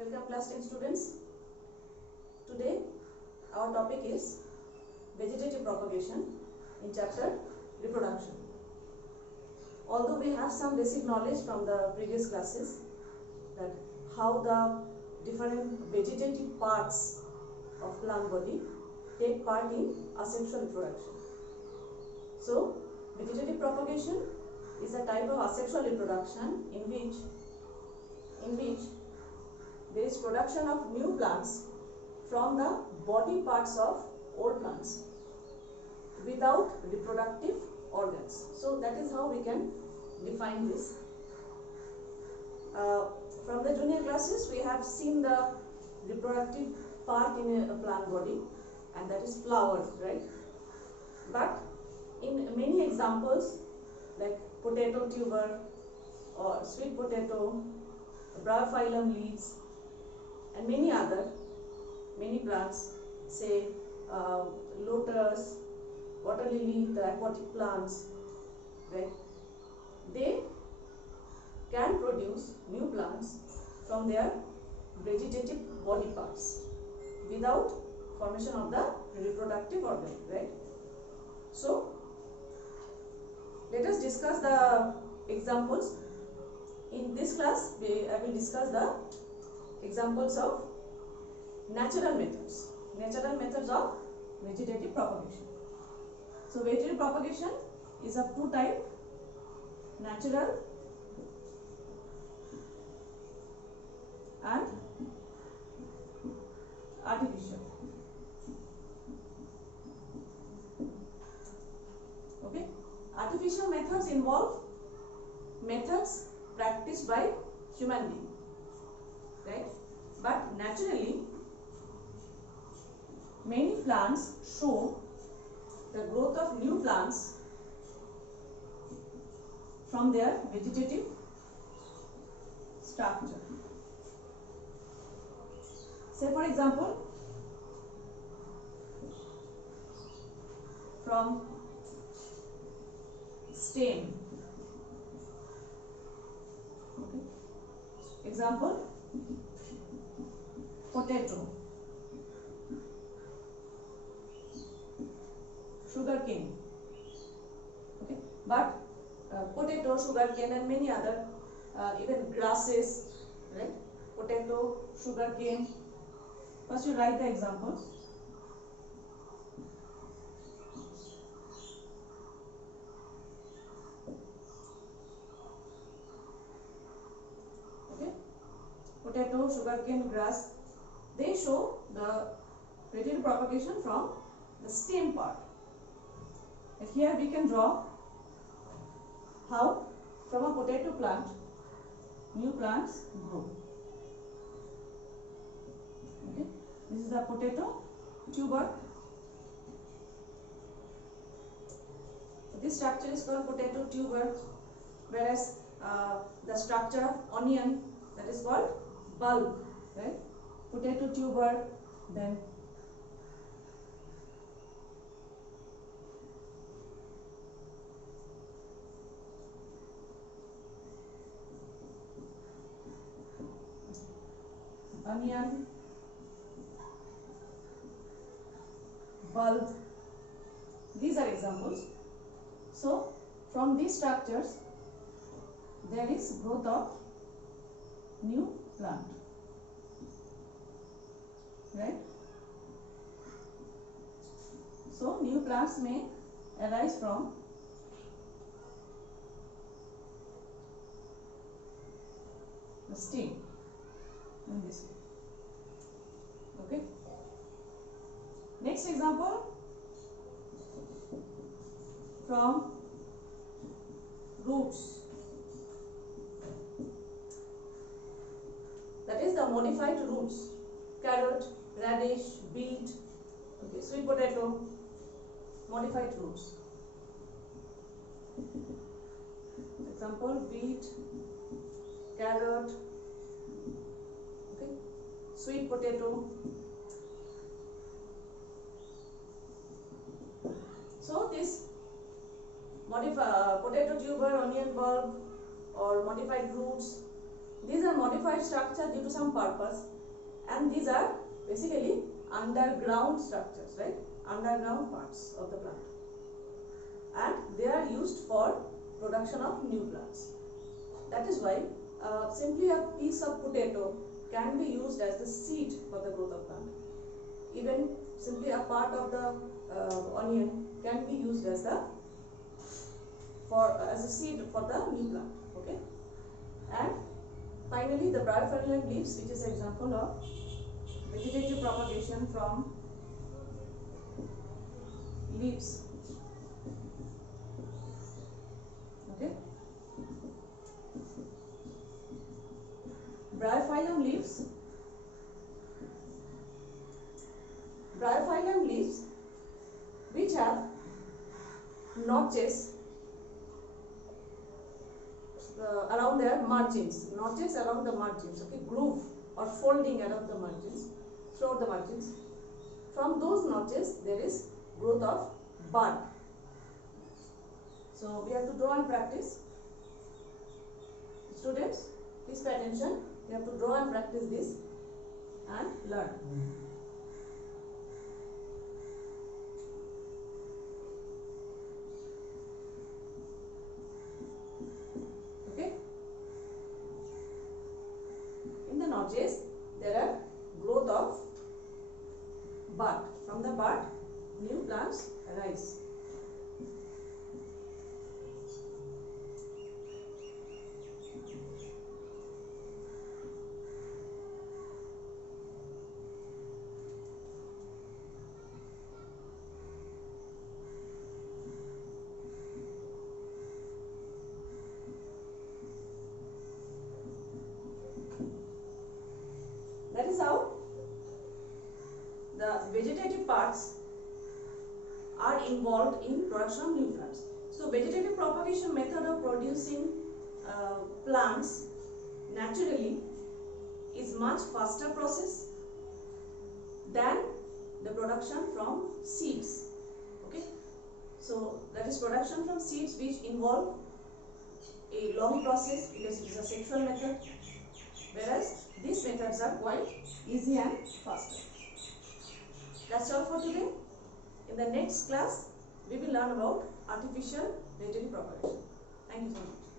Welcome class 10 students. Today our topic is vegetative propagation in chapter reproduction. Although we have some basic knowledge from the previous classes that how the different vegetative parts of plant body take part in asexual reproduction. So vegetative propagation is a type of asexual reproduction in which there is production of new plants from the body parts of old plants without reproductive organs. So that is how we can define this. From the junior classes we have seen the reproductive part in a plant body, and that is flowers, right? But in many examples like potato tuber or sweet potato, bryophyllum leaves, and many plants, say lotus, water lily, the aquatic plants, right? They can produce new plants from their vegetative body parts without formation of the reproductive organ, right? So let us discuss the examples. In this class I will discuss the examples of natural methods of vegetative propagation. So vegetative propagation is of two types, natural and artificial. Okay, artificial methods involve methods practiced by human being, right? But naturally many plants show the growth of new plants from their vegetative structure. Say for example, from stem. Okay. Example, potato, sugarcane. Okay, but potato, sugarcane, and many other even grasses, right? Potato, sugarcane. First, you write the examples. Okay, potato, sugarcane, grass. They show the vegetative propagation from the stem part. And here we can draw how from a potato plant new plants grow. Okay, this is the potato tuber. So this structure is called potato tuber, whereas the structure of onion, that is called bulb, right? Potato tuber, then onion, bulb. These are examples. So from these structures there is growth of new plant, right? So new plants may arise from the stem in this way. Okay. Next example, from roots. That is the modified roots. Carrot, radish, beet, okay, sweet potato, modified roots. Example, beet, carrot, okay, sweet potato. So this potato tuber, onion bulb, or modified roots These are modified structure due to some purpose, and these are basically underground structures, right? Underground parts of the plant, and they are used for production of new plants. That is why simply a piece of potato can be used as the seed for the growth of plant. Even simply a part of the onion can be used as the as a seed for the new plant. Okay, and finally the bryophyllum leaves, which is an example of vegetative propagation from leaves. Okay, bryophyllum leaves. Bryophyllum leaves which have notches around their margins, notches around the margins, okay, groove or folding around the margins, throughout the margins. From those notches there is growth of bud. So we have to draw and practice. Students, please pay attention. You have to draw and practice this and learn. Okay. In the notches there are growth of bud. From the bud, new plants arise. That is how the vegetative parts are involved in production of new plants. So vegetative propagation method of producing plants naturally is much faster process than the production from seeds. Okay, so that is production from seeds, which involve a long process because it is a sexual method, whereas these methods are quite easy and faster. That's all for today. In the next class, we will learn about artificial vegetative propagation. Thank you so much.